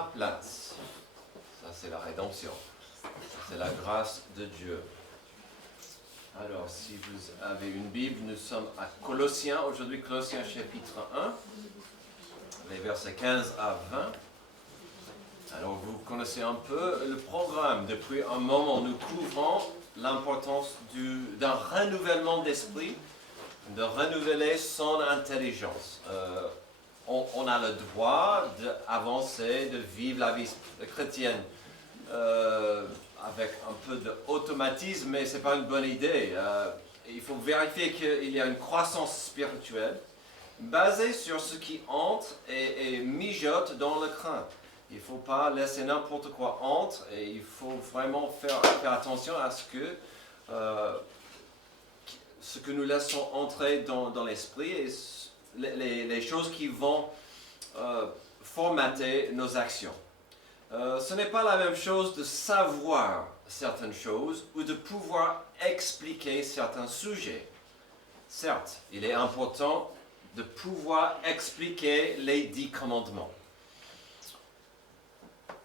ma place. Ça, c'est la rédemption. C'est la grâce de Dieu. Alors, si vous avez une Bible, nous sommes à Colossiens. Aujourd'hui, Colossiens chapitre 1, les versets 15 à 20. Alors, vous connaissez un peu le programme. Depuis un moment, nous couvrons l'importance d'un renouvellement d'esprit, de renouveler son intelligence. On a le droit d'avancer, de vivre la vie chrétienne avec un peu d'automatisme, mais ce n'est pas une bonne idée. Il faut vérifier qu'il y a une croissance spirituelle basée sur ce qui entre et mijote dans le cœur. Il ne faut pas laisser n'importe quoi entre et il faut vraiment faire attention à ce que nous laissons entrer dans l'esprit et les choses qui vont formater nos actions. Ce n'est pas la même chose de savoir certaines choses ou de pouvoir expliquer certains sujets. Certes, il est important de pouvoir expliquer les 10 commandements.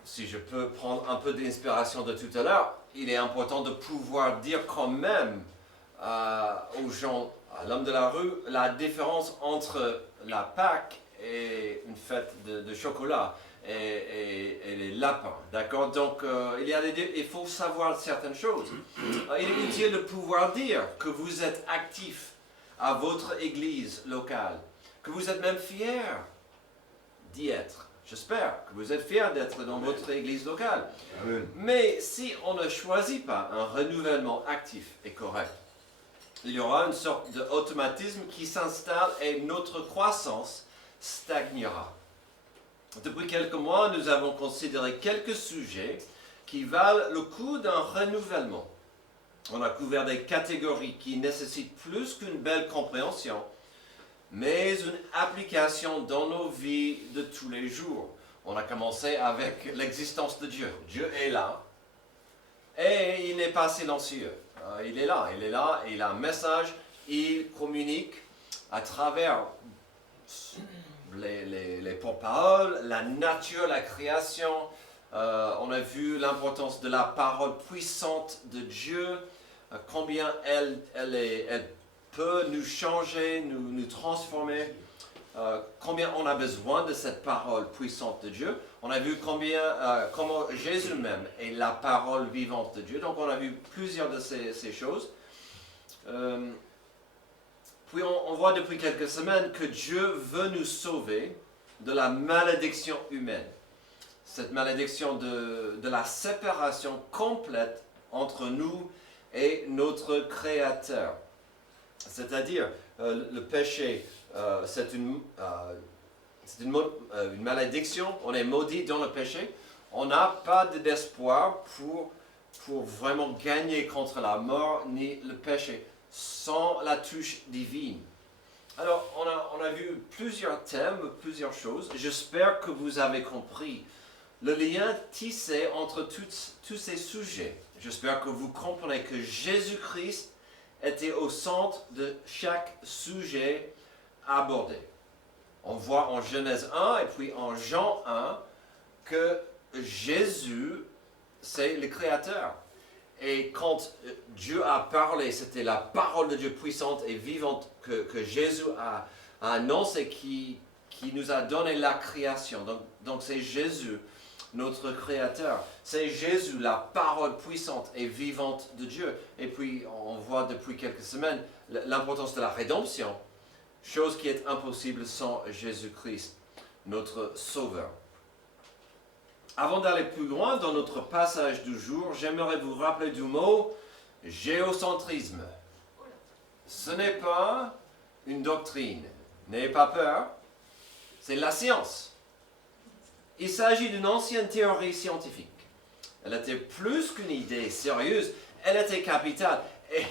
Si je peux prendre un peu d'inspiration de tout à l'heure, il est important de pouvoir dire quand même aux gens, à l'homme de la rue, la différence entre la Pâque et une fête de chocolat et les lapins. D'accord? Donc, il faut savoir certaines choses. Il est utile de pouvoir dire que vous êtes actif à votre église locale, que vous êtes même fier d'y être. J'espère que vous êtes fiers d'être dans votre église locale. Amen. Mais si on ne choisit pas un renouvellement actif et correct, il y aura une sorte d'automatisme qui s'installe et notre croissance stagnera. Depuis quelques mois, nous avons considéré quelques sujets qui valent le coup d'un renouvellement. On a couvert des catégories qui nécessitent plus qu'une belle compréhension, mais une application dans nos vies de tous les jours. On a commencé avec l'existence de Dieu. Dieu est là et il n'est pas silencieux. Il est là, il a un message, il communique à travers les porte-paroles, la nature, la création. On a vu l'importance de la parole puissante de Dieu, combien elle peut nous changer, nous transformer, combien on a besoin de cette parole puissante de Dieu. On a vu comment Jésus même est la parole vivante de Dieu. Donc on a vu plusieurs de ces choses. Puis on voit depuis quelques semaines que Dieu veut nous sauver de la malédiction humaine. Cette malédiction de la séparation complète entre nous et notre Créateur. C'est-à-dire, le péché, c'est une malédiction, on est maudit dans le péché, on n'a pas d'espoir pour vraiment gagner contre la mort ni le péché, sans la touche divine. Alors, on a vu plusieurs thèmes, plusieurs choses. J'espère que vous avez compris le lien tissé entre tous ces sujets. J'espère que vous comprenez que Jésus-Christ était au centre de chaque sujet abordé. On voit en Genèse 1 et puis en Jean 1 que Jésus, c'est le Créateur. Et quand Dieu a parlé, c'était la parole de Dieu puissante et vivante que Jésus a annoncée qui nous a donné la création. Donc c'est Jésus, notre Créateur. C'est Jésus, la parole puissante et vivante de Dieu. Et puis on voit depuis quelques semaines l'importance de la rédemption, chose qui est impossible sans Jésus-Christ, notre Sauveur. Avant d'aller plus loin dans notre passage du jour, j'aimerais vous rappeler du mot géocentrisme. Ce n'est pas une doctrine, n'ayez pas peur, c'est la science. Il s'agit d'une ancienne théorie scientifique. Elle était plus qu'une idée sérieuse, elle était capitale.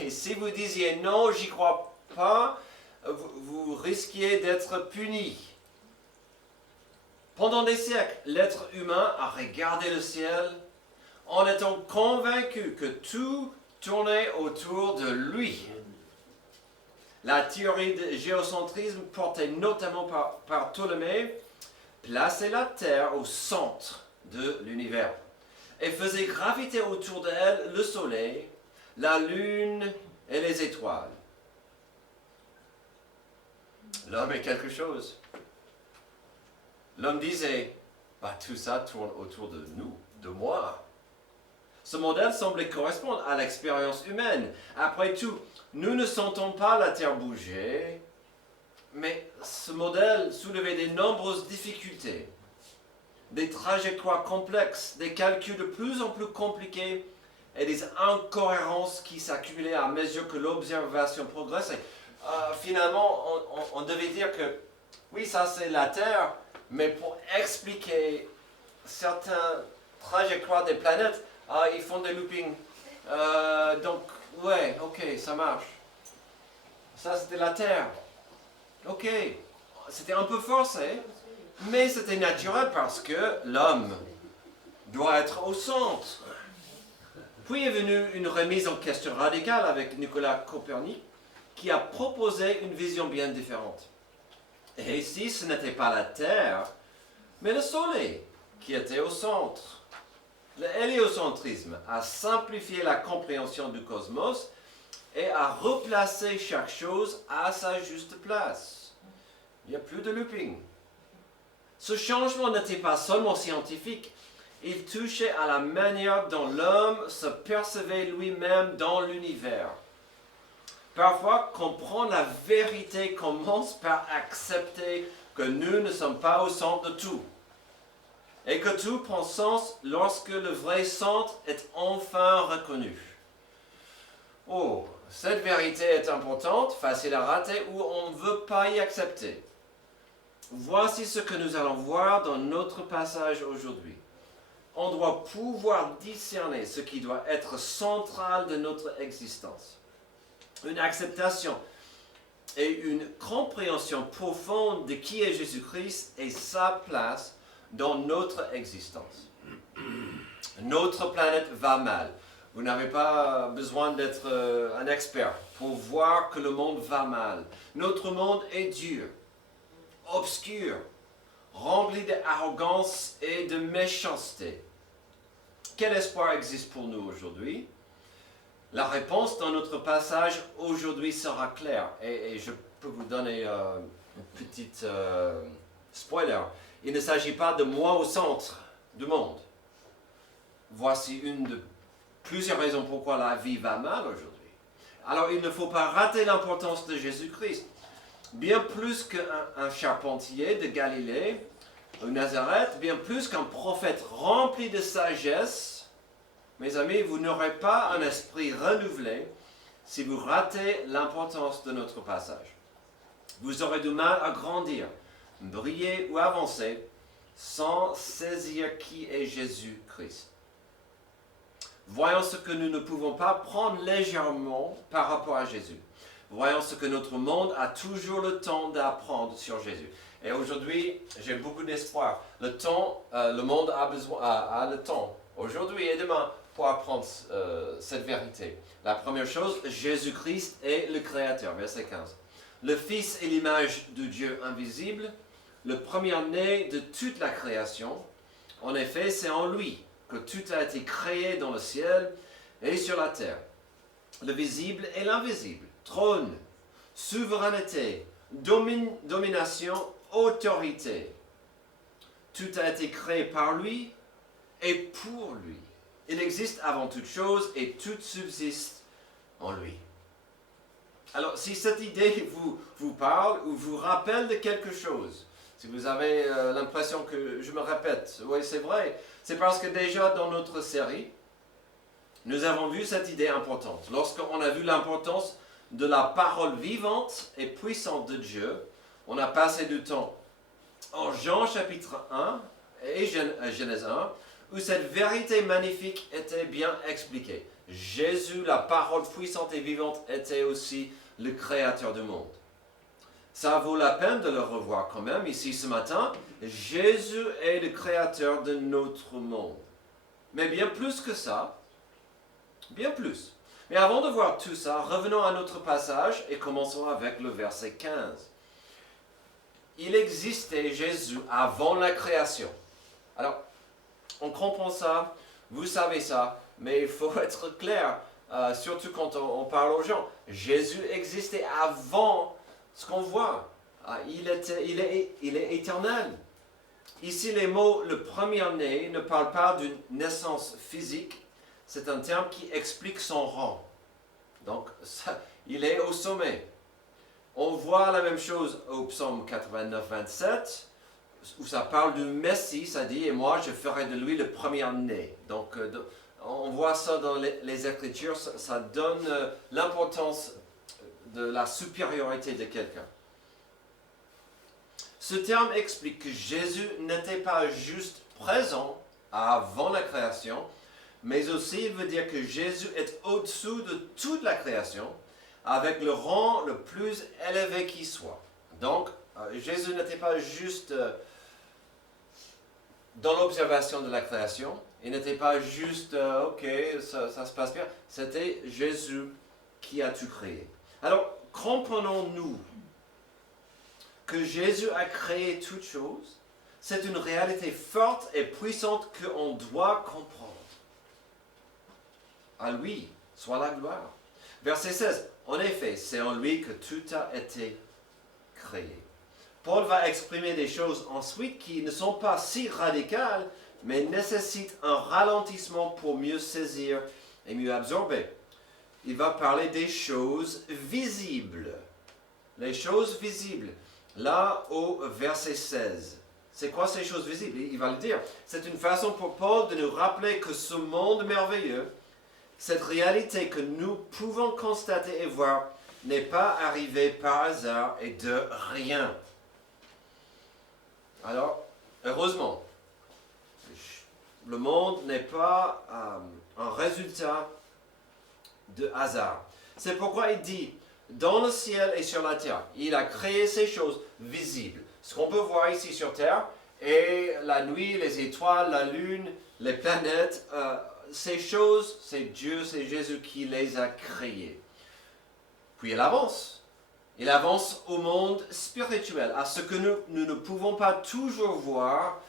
Et si vous disiez non, j'y crois pas, vous risquiez d'être puni. Pendant des siècles, l'être humain a regardé le ciel en étant convaincu que tout tournait autour de lui. La théorie du géocentrisme, portée notamment par Ptolémée, plaçait la Terre au centre de l'univers et faisait graviter autour d'elle le soleil, la lune et les étoiles. L'homme est quelque chose. L'homme disait, tout ça tourne autour de nous, de moi. Ce modèle semblait correspondre à l'expérience humaine. Après tout, nous ne sentons pas la terre bouger, mais ce modèle soulevait de nombreuses difficultés, des trajectoires complexes, des calculs de plus en plus compliqués et des incohérences qui s'accumulaient à mesure que l'observation progressait. Finalement, on devait dire que oui, ça c'est la Terre, mais pour expliquer certaines trajectoires des planètes, ils font des loopings. Donc, ouais, ok, ça marche. Ça c'était la Terre. Ok, c'était un peu forcé, mais c'était naturel parce que l'homme doit être au centre. Puis est venue une remise en question radicale avec Nicolas Copernic, qui a proposé une vision bien différente. Et ici, ce n'était pas la Terre, mais le Soleil qui était au centre. Le héliocentrisme a simplifié la compréhension du cosmos et a replacé chaque chose à sa juste place. Il n'y a plus de looping. Ce changement n'était pas seulement scientifique, il touchait à la manière dont l'homme se percevait lui-même dans l'univers. Parfois, comprendre la vérité commence par accepter que nous ne sommes pas au centre de tout. Et que tout prend sens lorsque le vrai centre est enfin reconnu. Oh, cette vérité est importante, facile à rater ou on ne veut pas y accepter. Voici ce que nous allons voir dans notre passage aujourd'hui. On doit pouvoir discerner ce qui doit être central de notre existence. Une acceptation et une compréhension profonde de qui est Jésus-Christ et sa place dans notre existence. Notre planète va mal. Vous n'avez pas besoin d'être un expert pour voir que le monde va mal. Notre monde est dur, obscur, rempli d'arrogance et de méchanceté. Quel espoir existe pour nous aujourd'hui? La réponse dans notre passage aujourd'hui sera claire. Et je peux vous donner un petit spoiler. Il ne s'agit pas de moi au centre du monde. Voici une de plusieurs raisons pourquoi la vie va mal aujourd'hui. Alors il ne faut pas rater l'importance de Jésus-Christ. Bien plus qu'un charpentier de Galilée ou Nazareth, bien plus qu'un prophète rempli de sagesse, mes amis, vous n'aurez pas un esprit renouvelé si vous ratez l'importance de notre passage. Vous aurez du mal à grandir, briller ou avancer sans saisir qui est Jésus-Christ. Voyons ce que nous ne pouvons pas prendre légèrement par rapport à Jésus. Voyons ce que notre monde a toujours le temps d'apprendre sur Jésus. Et aujourd'hui, j'ai beaucoup d'espoir. Le monde a le temps, aujourd'hui et demain, pour apprendre cette vérité. La première chose, Jésus-Christ est le Créateur, verset 15. Le Fils est l'image de Dieu invisible, le premier-né de toute la création. En effet, c'est en lui que tout a été créé dans le ciel et sur la terre. Le visible et l'invisible, trône, souveraineté, domination, autorité. Tout a été créé par lui et pour lui. Il existe avant toute chose et tout subsiste en lui. Alors, si cette idée vous parle ou vous rappelle de quelque chose, si vous avez l'impression que je me répète, oui c'est vrai, c'est parce que déjà dans notre série, nous avons vu cette idée importante. Lorsqu'on a vu l'importance de la parole vivante et puissante de Dieu, on a passé du temps en Jean chapitre 1 et Genèse 1, où cette vérité magnifique était bien expliquée. Jésus, la parole puissante et vivante, était aussi le créateur du monde. Ça vaut la peine de le revoir quand même ici ce matin. Jésus est le créateur de notre monde. Mais bien plus que ça, bien plus. Mais avant de voir tout ça, revenons à notre passage et commençons avec le verset 15. Il existait Jésus avant la création. Alors, On comprend ça, vous savez ça, mais il faut être clair, surtout quand on parle aux gens. Jésus existait avant ce qu'on voit. Il est éternel. Ici, les mots « le premier-né » ne parlent pas d'une naissance physique. C'est un terme qui explique son rang. Donc, ça, il est au sommet. On voit la même chose au psaume 89, 27, où ça parle du Messie, ça dit « Et moi, je ferai de lui le premier-né ». Donc, on voit ça dans les Écritures, ça donne l'importance de la supériorité de quelqu'un. Ce terme explique que Jésus n'était pas juste présent avant la création, mais aussi il veut dire que Jésus est au-dessous de toute la création, avec le rang le plus élevé qui soit. Donc, Jésus n'était pas juste dans l'observation de la création, il n'était pas juste, ok, ça se passe bien, c'était Jésus qui a tout créé. Alors, comprenons-nous que Jésus a créé toutes choses, c'est une réalité forte et puissante qu'on doit comprendre. À lui soit la gloire. Verset 16. En effet, c'est en lui que tout a été créé. Paul va exprimer des choses ensuite qui ne sont pas si radicales, mais nécessitent un ralentissement pour mieux saisir et mieux absorber. Il va parler des choses visibles. Les choses visibles. Là, au verset 16. C'est quoi ces choses visibles? Il va le dire. C'est une façon pour Paul de nous rappeler que ce monde merveilleux, cette réalité que nous pouvons constater et voir, n'est pas arrivée par hasard et de rien. Alors, heureusement, le monde n'est pas un résultat de hasard. C'est pourquoi il dit, dans le ciel et sur la terre, il a créé ces choses visibles. Ce qu'on peut voir ici sur terre, et la nuit, les étoiles, la lune, les planètes, ces choses, c'est Dieu, c'est Jésus qui les a créées. Puis il avance. Il avance au monde spirituel, à ce que nous ne pouvons pas toujours voir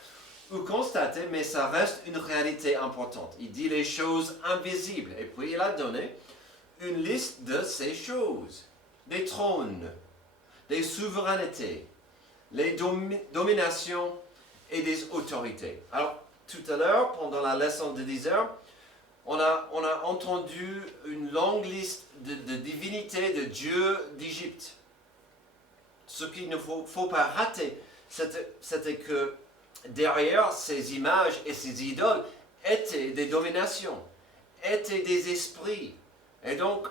ou constater, mais ça reste une réalité importante. Il dit les choses invisibles, et puis il a donné une liste de ces choses. Des trônes, des souverainetés, les dominations et des autorités. Alors, tout à l'heure, pendant la leçon de 10 heures, on a entendu une longue liste de divinités, de dieux d'Égypte. Ce qu'il ne faut pas rater, c'était que derrière ces images et ces idoles étaient des dominations, étaient des esprits. Et donc,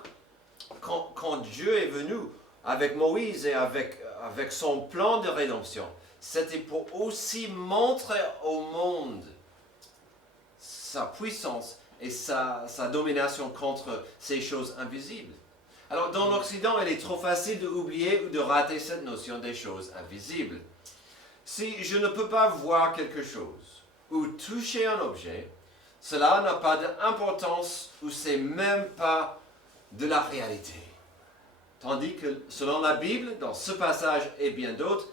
quand Dieu est venu avec Moïse et avec son plan de rédemption, c'était pour aussi montrer au monde sa puissance et sa domination contre ces choses invisibles. Alors dans l'Occident, il est trop facile d'oublier ou de rater cette notion des choses invisibles. Si je ne peux pas voir quelque chose ou toucher un objet, cela n'a pas d'importance ou c'est même pas de la réalité. Tandis que selon la Bible, dans ce passage et bien d'autres,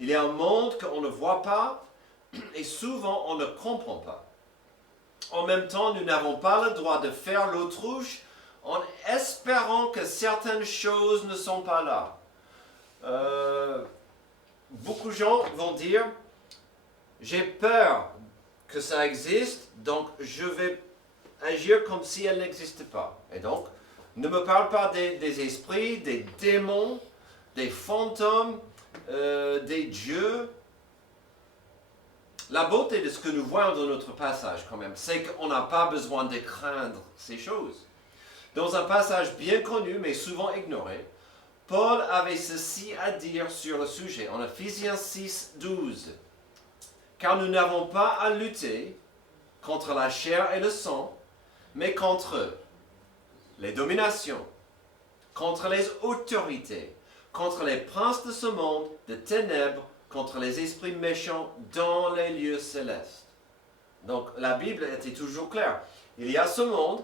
il y a un monde qu'on ne voit pas et souvent on ne comprend pas. En même temps, nous n'avons pas le droit de faire l'autruche en espérant que certaines choses ne sont pas là. Beaucoup de gens vont dire, j'ai peur que ça existe, donc je vais agir comme si elle n'existe pas. Et donc, ne me parle pas des esprits, des démons, des fantômes, des dieux. La beauté de ce que nous voyons dans notre passage quand même, c'est qu'on n'a pas besoin de craindre ces choses. Dans un passage bien connu, mais souvent ignoré, Paul avait ceci à dire sur le sujet, en Ephésiens 6, 12. Car nous n'avons pas à lutter contre la chair et le sang, mais contre les dominations, contre les autorités, contre les princes de ce monde de ténèbres, contre les esprits méchants dans les lieux célestes. Donc la Bible était toujours claire. Il y a ce monde,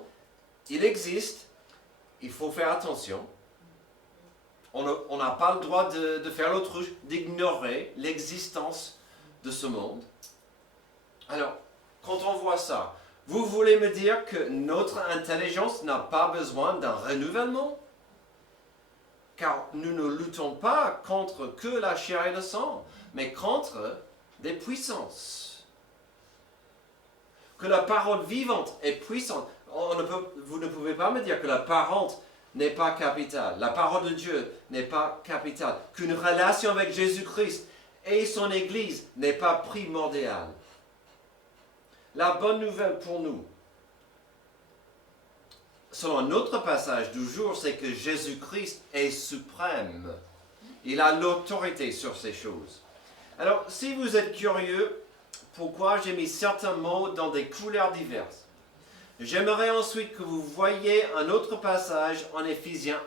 il existe, il faut faire attention. On n'a pas le droit de faire l'autruche, d'ignorer l'existence de ce monde. Alors, quand on voit ça, vous voulez me dire que notre intelligence n'a pas besoin d'un renouvellement? Car nous ne luttons pas contre que la chair et le sang, mais contre des puissances. Que la parole vivante est puissante. Vous ne pouvez pas me dire que la parole n'est pas capitale. La parole de Dieu n'est pas capitale. Qu'une relation avec Jésus-Christ et son Église n'est pas primordiale. La bonne nouvelle pour nous, selon notre passage du jour, c'est que Jésus-Christ est suprême. Il a l'autorité sur ces choses. Alors, si vous êtes curieux, pourquoi j'ai mis certains mots dans des couleurs diverses, j'aimerais ensuite que vous voyiez un autre passage en Éphésiens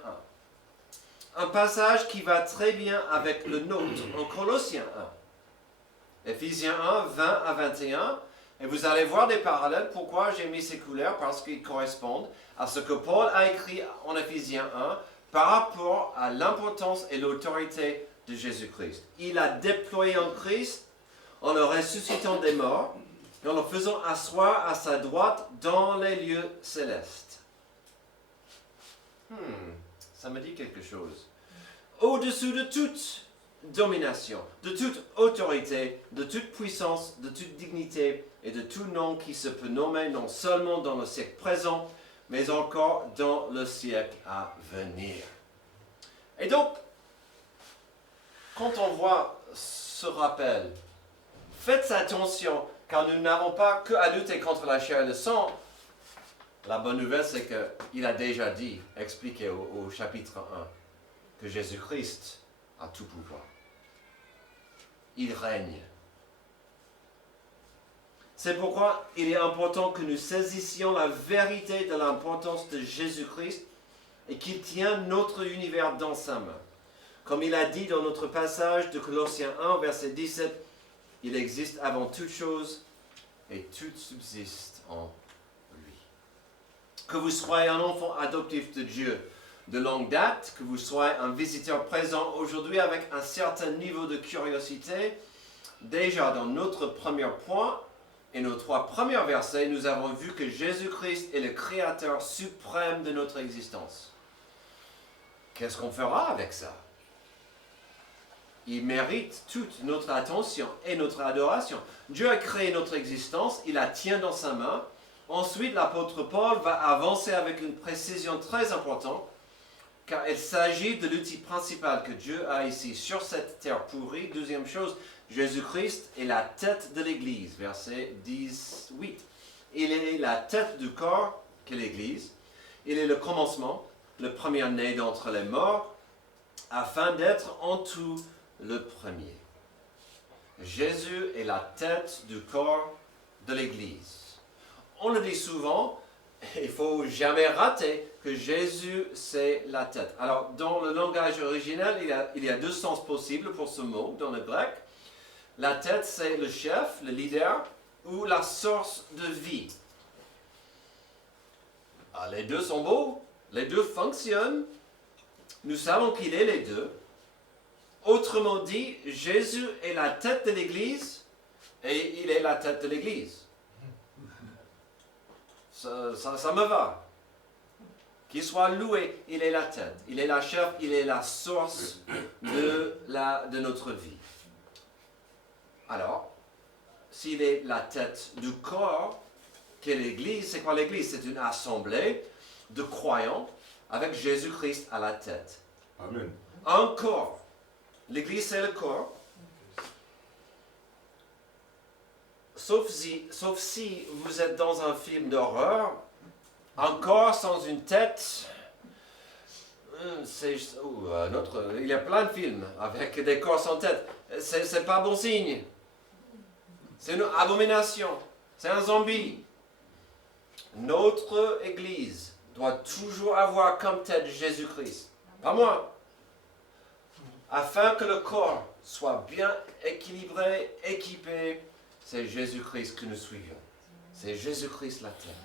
1. Un passage qui va très bien avec le nôtre en Colossiens 1. Éphésiens 1, 20 à 21. Et vous allez voir des parallèles. Pourquoi j'ai mis ces couleurs? Parce qu'ils correspondent à ce que Paul a écrit en Éphésiens 1 par rapport à l'importance et l'autorité de Jésus-Christ. Il a déployé en Christ en le ressuscitant des morts et en le faisant asseoir à sa droite dans les lieux célestes. Ça me dit quelque chose. Au-dessus de toute domination, de toute autorité, de toute puissance, de toute dignité et de tout nom qui se peut nommer non seulement dans le siècle présent, mais encore dans le siècle à venir. Et donc, quand on voit ce rappel, faites attention, car nous n'avons pas que à lutter contre la chair et le sang. La bonne nouvelle, c'est qu'il a déjà dit, expliqué au chapitre 1, que Jésus-Christ a tout pouvoir. Il règne. C'est pourquoi il est important que nous saisissions la vérité de l'importance de Jésus-Christ et qu'il tient notre univers dans sa main. Comme il a dit dans notre passage de Colossiens 1, verset 17, il existe avant toute chose et tout subsiste en lui. Que vous soyez un enfant adoptif de Dieu de longue date, que vous soyez un visiteur présent aujourd'hui avec un certain niveau de curiosité, déjà dans notre premier point et nos 3 premiers versets, nous avons vu que Jésus-Christ est le créateur suprême de notre existence. Qu'est-ce qu'on fera avec ça? Il mérite toute notre attention et notre adoration. Dieu a créé notre existence, il la tient dans sa main. Ensuite, l'apôtre Paul va avancer avec une précision très importante, car il s'agit de l'outil principal que Dieu a ici sur cette terre pourrie. Deuxième chose, Jésus-Christ est la tête de l'Église, verset 18. Il est la tête du corps qu'est l'Église. Il est le commencement, le premier-né d'entre les morts, afin d'être en tout le premier. Jésus est la tête du corps de l'Église. On le dit souvent, il ne faut jamais rater que Jésus, c'est la tête. Alors, dans le langage original, il y a 2 sens possibles pour ce mot, dans le grec. La tête, c'est le chef, le leader, ou la source de vie. Ah, les deux sont beaux, les deux fonctionnent. Nous savons qu'il est les deux. Autrement dit, Jésus est la tête de l'Église et il est la tête de l'Église. Ça me va. Qu'il soit loué, il est la tête, il est la chef, il est la source de notre vie. Alors, s'il est la tête du corps, qu'est l'Église, c'est quoi l'Église? C'est une assemblée de croyants avec Jésus-Christ à la tête. Amen. Un corps. L'Église, c'est le corps. Sauf si vous êtes dans un film d'horreur, un corps sans une tête, il y a plein de films avec des corps sans tête. C'est pas bon signe. C'est une abomination. C'est un zombie. Notre Église doit toujours avoir comme tête Jésus-Christ. Pas moi. Afin que le corps soit bien équilibré, équipé, c'est Jésus-Christ que nous suivons. C'est Jésus-Christ la tête.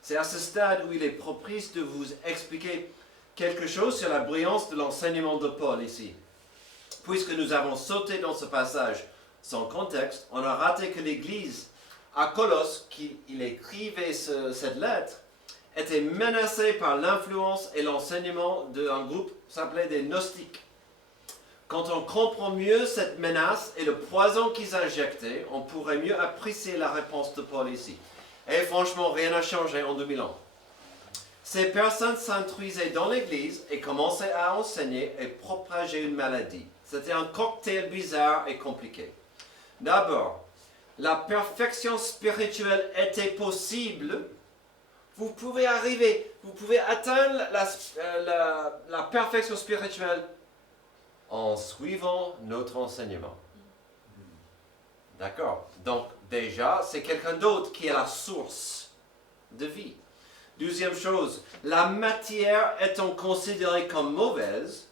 C'est à ce stade où il est propice de vous expliquer quelque chose sur la brillance de l'enseignement de Paul ici. Puisque nous avons sauté dans ce passage son contexte, on a raté que l'Église à Colosse, qu'il écrivait cette lettre, était menacée par l'influence et l'enseignement d'un groupe qui s'appelait des Gnostiques. Quand on comprend mieux cette menace et le poison qu'ils injectaient, on pourrait mieux apprécier la réponse de Paul ici. Et franchement, rien n'a changé en 2000 ans. Ces personnes s'introduisaient dans l'Église et commençaient à enseigner et propager une maladie. C'était un cocktail bizarre et compliqué. D'abord, la perfection spirituelle était possible. Vous pouvez atteindre la perfection spirituelle en suivant notre enseignement. D'accord? Donc, déjà, c'est quelqu'un d'autre qui est la source de vie. Deuxième chose, la matière étant considérée comme mauvaise,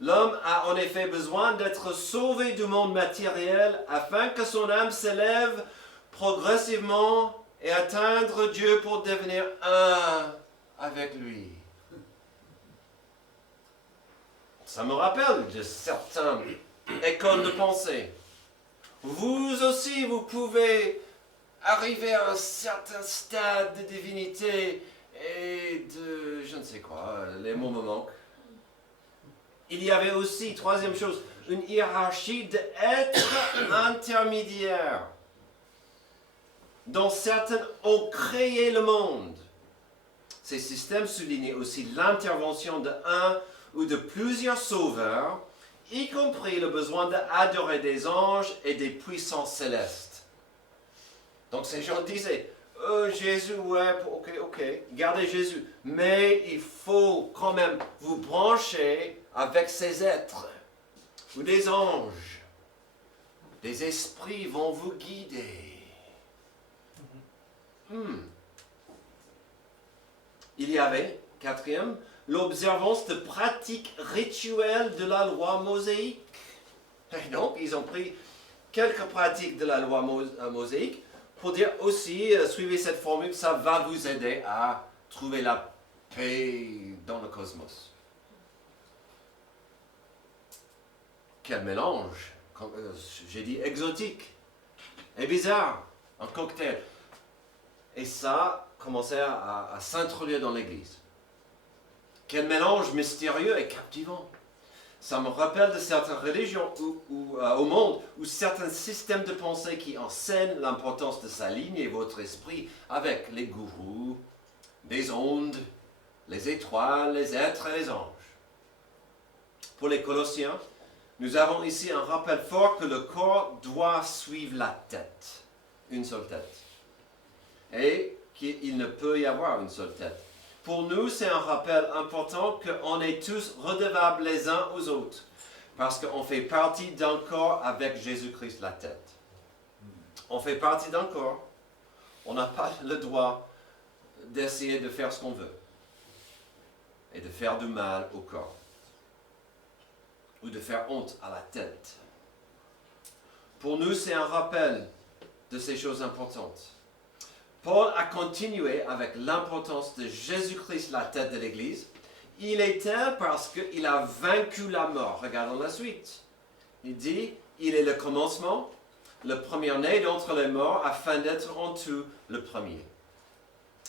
l'homme a en effet besoin d'être sauvé du monde matériel afin que son âme s'élève progressivement et atteindre Dieu pour devenir un avec lui. Ça me rappelle de certaines écoles de pensée. Vous aussi, vous pouvez arriver à un certain stade de divinité et de, je ne sais quoi, les mots me manquent. Il y avait aussi, troisième chose, une hiérarchie d'êtres intermédiaires, dont certains ont créé le monde. Ces systèmes soulignaient aussi l'intervention d'un ou de plusieurs sauveurs, y compris le besoin d'adorer des anges et des puissances célestes. Donc ces gens disaient, Jésus, ouais, ok, gardez Jésus, mais il faut quand même vous brancher avec ces êtres, ou des anges. Des esprits vont vous guider. Il y avait, quatrième, l'observance de pratiques rituelles de la loi mosaïque. Et donc, ils ont pris quelques pratiques de la loi mosaïque pour dire aussi, suivez cette formule, ça va vous aider à trouver la paix dans le cosmos. Quel mélange, j'ai dit exotique et bizarre, un cocktail. Et ça commençait à s'introduire dans l'Église. Quel mélange mystérieux et captivant. Ça me rappelle de certaines religions au monde où certains systèmes de pensée qui enseignent l'importance de s'aligner votre esprit avec les gourous, les ondes, les étoiles, les êtres et les anges. Pour les Colossiens, nous avons ici un rappel fort que le corps doit suivre la tête, une seule tête, et qu'il ne peut y avoir une seule tête. Pour nous, c'est un rappel important qu'on est tous redevables les uns aux autres, parce qu'on fait partie d'un corps avec Jésus-Christ la tête. On fait partie d'un corps, on n'a pas le droit d'essayer de faire ce qu'on veut, et de faire du mal au corps, ou de faire honte à la tête. Pour nous, c'est un rappel de ces choses importantes. Paul a continué avec l'importance de Jésus-Christ, la tête de l'Église. Il est tel parce qu'il a vaincu la mort. Regardons la suite. Il dit, il est le commencement, le premier-né d'entre les morts, afin d'être en tout le premier.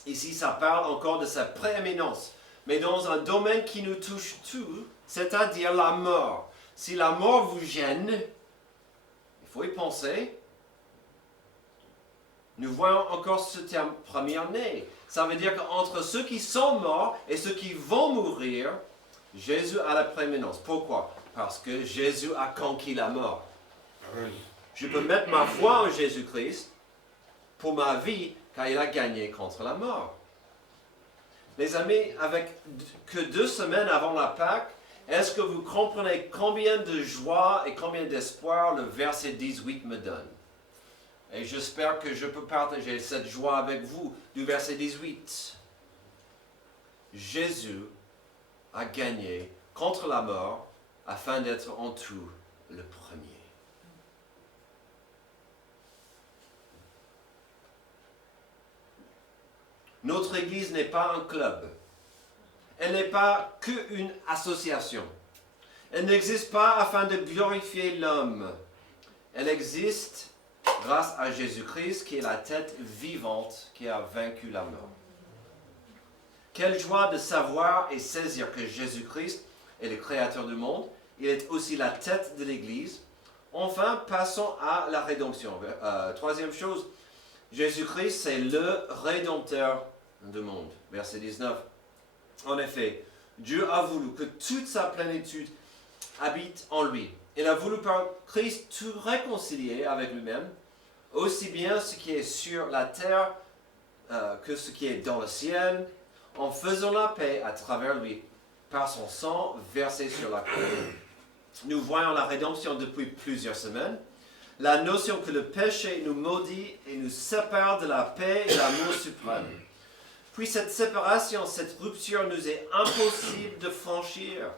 Ici, ça parle encore de sa prééminence, mais dans un domaine qui nous touche tous, c'est-à-dire la mort. Si la mort vous gêne, il faut y penser. Nous voyons encore ce terme premier-né. Ça veut dire qu'entre ceux qui sont morts et ceux qui vont mourir, Jésus a la prééminence. Pourquoi? Parce que Jésus a conquis la mort. Je peux mettre ma foi en Jésus-Christ pour ma vie, car il a gagné contre la mort. Les amis, avec que 2 semaines avant la Pâque, est-ce que vous comprenez combien de joie et combien d'espoir le verset 18 me donne? Et j'espère que je peux partager cette joie avec vous du verset 18. Jésus a gagné contre la mort afin d'être en tout le premier. Notre Église n'est pas un club. Elle n'est pas qu'une association. Elle n'existe pas afin de glorifier l'homme. elle existe grâce à Jésus-Christ qui est la tête vivante qui a vaincu la mort. Quelle joie de savoir et saisir que Jésus-Christ est le créateur du monde. Il est aussi la tête de l'Église. Enfin, passons à la rédemption. Troisième chose, Jésus-Christ, c'est le Rédempteur du monde. Verset 19. En effet, Dieu a voulu que toute sa plénitude habite en lui. Il a voulu par Christ tout réconcilier avec lui-même, aussi bien ce qui est sur la terre que ce qui est dans le ciel, en faisant la paix à travers lui, par son sang versé sur la croix. Nous voyons la rédemption depuis plusieurs semaines. La notion que le péché nous maudit et nous sépare de la paix et l'amour suprême. Puis cette séparation, cette rupture nous est impossible de franchir.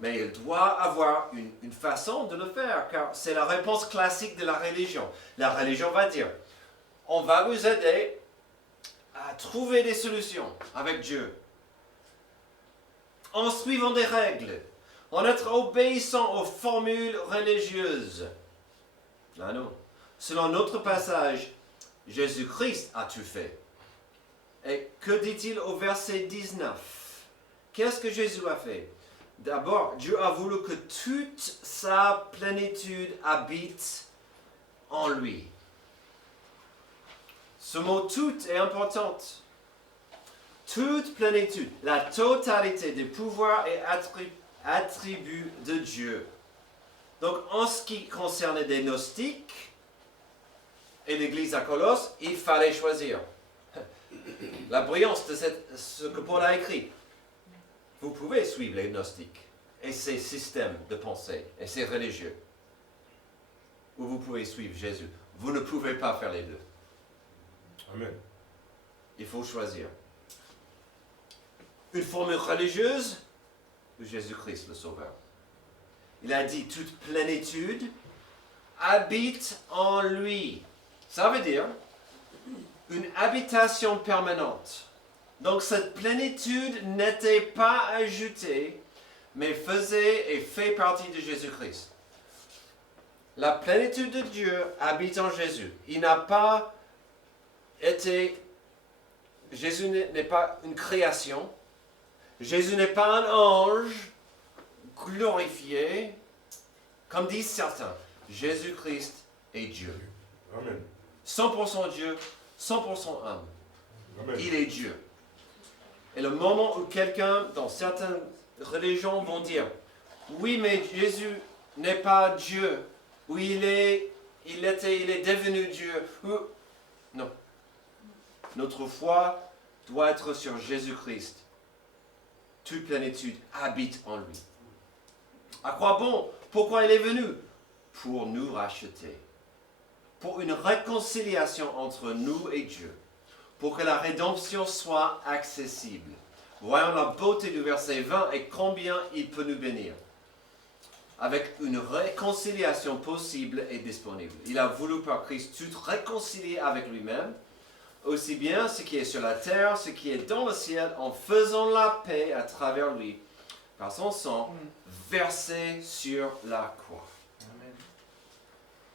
Mais il doit avoir une façon de le faire, car c'est la réponse classique de la religion. La religion va dire, on va vous aider à trouver des solutions avec Dieu, en suivant des règles, en être obéissant aux formules religieuses. Ah non. Selon notre passage, Jésus-Christ a tout fait. Et que dit-il au verset 19? Qu'est-ce que Jésus a fait? D'abord, Dieu a voulu que toute sa plénitude habite en lui. Ce mot « tout » est important. Toute plénitude, la totalité des pouvoirs et attributs de Dieu. Donc, en ce qui concernait les gnostiques et l'église à Colosse, il fallait choisir. La brillance de ce que Paul a écrit. Vous pouvez suivre les gnostiques et ces systèmes de pensée et ces religieux. Ou vous pouvez suivre Jésus. Vous ne pouvez pas faire les deux. Amen. Il faut choisir. Une formule religieuse ou Jésus-Christ le Sauveur. Il a dit toute plénitude habite en lui. Ça veut dire une habitation permanente. Donc cette plénitude n'était pas ajoutée, mais faisait et fait partie de Jésus-Christ. La plénitude de Dieu habite en Jésus. Il n'a pas été... Jésus n'est pas une création. Jésus n'est pas un ange glorifié, comme disent certains. Jésus-Christ est Dieu. Amen. 100% Dieu, 100% homme. Amen. Il est Dieu. Et le moment où quelqu'un, dans certaines religions, vont dire « Oui, mais Jésus n'est pas Dieu. » Ou il est devenu Dieu. Ou... Non. Notre foi doit être sur Jésus-Christ. Toute plénitude habite en lui. À quoi bon? Pourquoi il est venu? Pour nous racheter. Pour une réconciliation entre nous et Dieu. Pour que la rédemption soit accessible. Voyons la beauté du verset 20 et combien il peut nous bénir. Avec une réconciliation possible et disponible. Il a voulu par Christ tout réconcilier avec lui-même, aussi bien ce qui est sur la terre, ce qui est dans le ciel, en faisant la paix à travers lui, par son sang versé sur la croix. Amen.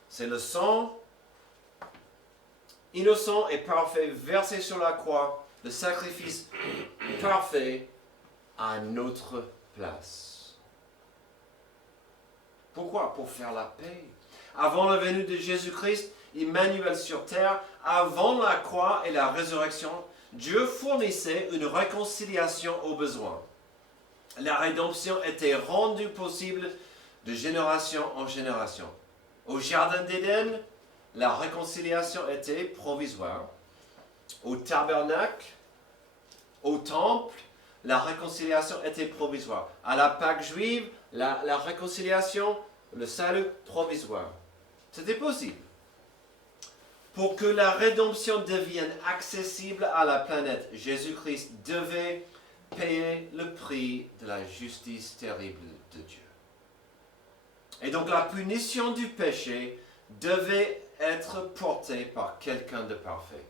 C'est le sang innocent et parfait versé sur la croix, le sacrifice parfait à notre place. Pourquoi? Pour faire la paix. Avant la venue de Jésus-Christ, Emmanuel sur terre, avant la croix et la résurrection, Dieu fournissait une réconciliation aux besoins. La rédemption était rendue possible de génération en génération. Au jardin d'Éden, la réconciliation était provisoire. Au tabernacle, au temple, la réconciliation était provisoire. À la Pâque juive, la réconciliation, le salut provisoire. C'était possible. Pour que la rédemption devienne accessible à la planète, Jésus-Christ devait payer le prix de la justice terrible de Dieu. Et donc la punition du péché devait être portée par quelqu'un de parfait.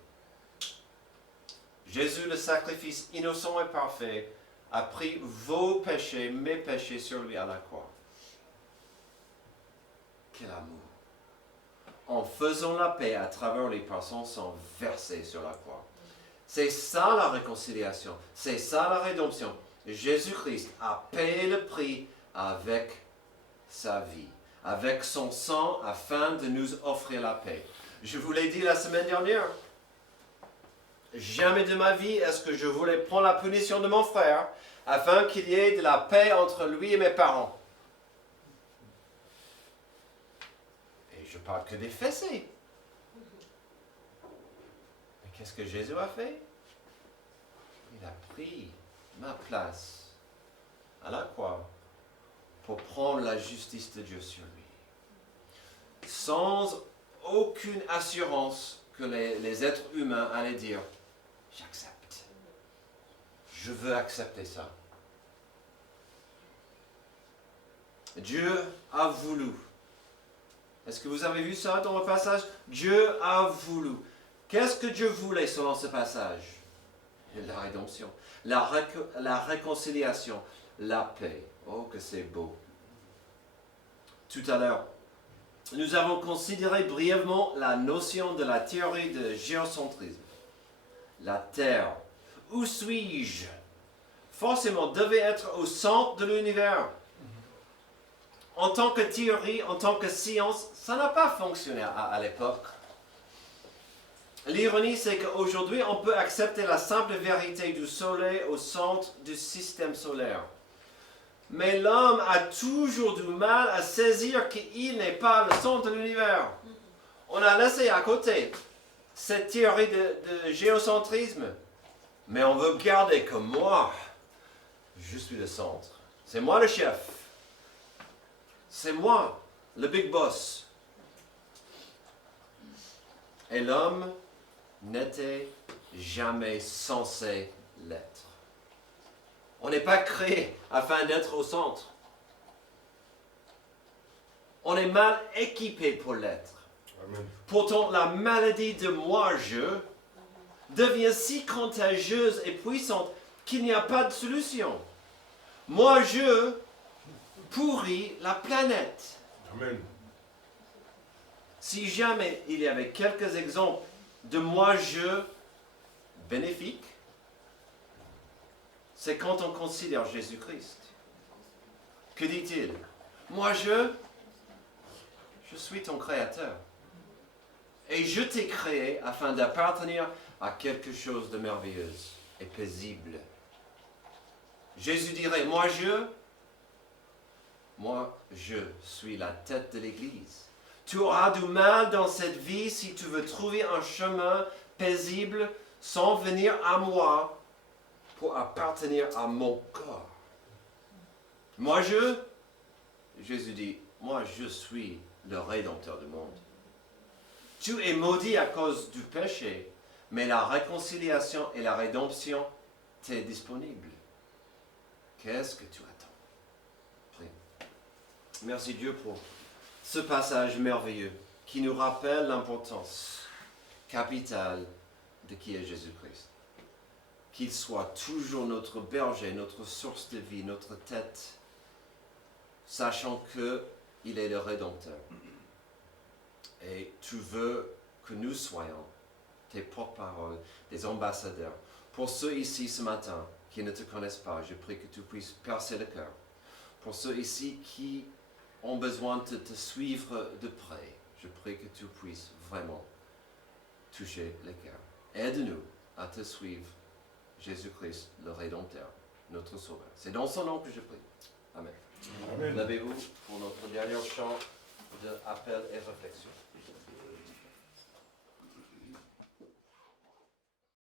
Jésus, le sacrifice innocent et parfait, a pris vos péchés, mes péchés sur lui à la croix. Quel amour! en faisant la paix à travers les par son sang versé sur la croix. C'est ça la réconciliation, c'est ça la rédemption. Jésus-Christ a payé le prix avec sa vie, avec son sang, afin de nous offrir la paix. Je vous l'ai dit la semaine dernière, jamais de ma vie est-ce que je voulais prendre la punition de mon frère afin qu'il y ait de la paix entre lui et mes parents. Et je parle que des fessées. Mais qu'est-ce que Jésus a fait? Il a pris ma place à la croix pour prendre la justice de Dieu sur lui. Sans aucune assurance que les êtres humains allaient dire « J'accepte. Je veux accepter ça. » Dieu a voulu. Est-ce que vous avez vu ça dans le passage? Dieu a voulu. Qu'est-ce que Dieu voulait selon ce passage? La rédemption, la réconciliation, la paix. Oh, que c'est beau. Tout à l'heure, nous avons considéré brièvement la notion de la théorie de géocentrisme. La Terre, où suis-je? Forcément, devait être au centre de l'univers. En tant que théorie, en tant que science, ça n'a pas fonctionné à l'époque. L'ironie, c'est qu'aujourd'hui, on peut accepter la simple vérité du Soleil au centre du système solaire. Mais l'homme a toujours du mal à saisir qu'il n'est pas le centre de l'univers. On a laissé à côté cette théorie de géocentrisme. Mais on veut garder que moi, je suis le centre. C'est moi le chef. C'est moi le big boss. Et l'homme n'était jamais censé l'être. On n'est pas créé afin d'être au centre. On est mal équipé pour l'être. Amen. Pourtant, la maladie de moi-je devient si contagieuse et puissante qu'il n'y a pas de solution. Moi-je pourrit la planète. Amen. Si jamais il y avait quelques exemples de moi-je bénéfiques, c'est quand on considère Jésus-Christ. Que dit-il? Moi, je suis ton Créateur. Et je t'ai créé afin d'appartenir à quelque chose de merveilleux et paisible. Jésus dirait, moi, je suis la tête de l'Église. Tu auras du mal dans cette vie si tu veux trouver un chemin paisible sans venir à moi pour appartenir à mon corps. Moi, Jésus dit, moi, je suis le Rédempteur du monde. Tu es maudit à cause du péché, mais la réconciliation et la rédemption t'est disponible. Qu'est-ce que tu attends? Prie. Merci Dieu pour ce passage merveilleux qui nous rappelle l'importance capitale de qui est Jésus-Christ. Qu'il soit toujours notre berger, notre source de vie, notre tête, sachant qu'il est le Rédempteur. Et tu veux que nous soyons tes porte-paroles, des ambassadeurs. Pour ceux ici ce matin qui ne te connaissent pas, je prie que tu puisses percer le cœur. Pour ceux ici qui ont besoin de te suivre de près, je prie que tu puisses vraiment toucher le cœur. Aide-nous à te suivre, Jésus-Christ, le Rédempteur, notre Sauveur. C'est dans son nom que je prie. Amen. Amen. Levez-vous pour notre dernier chant d'appel et réflexion.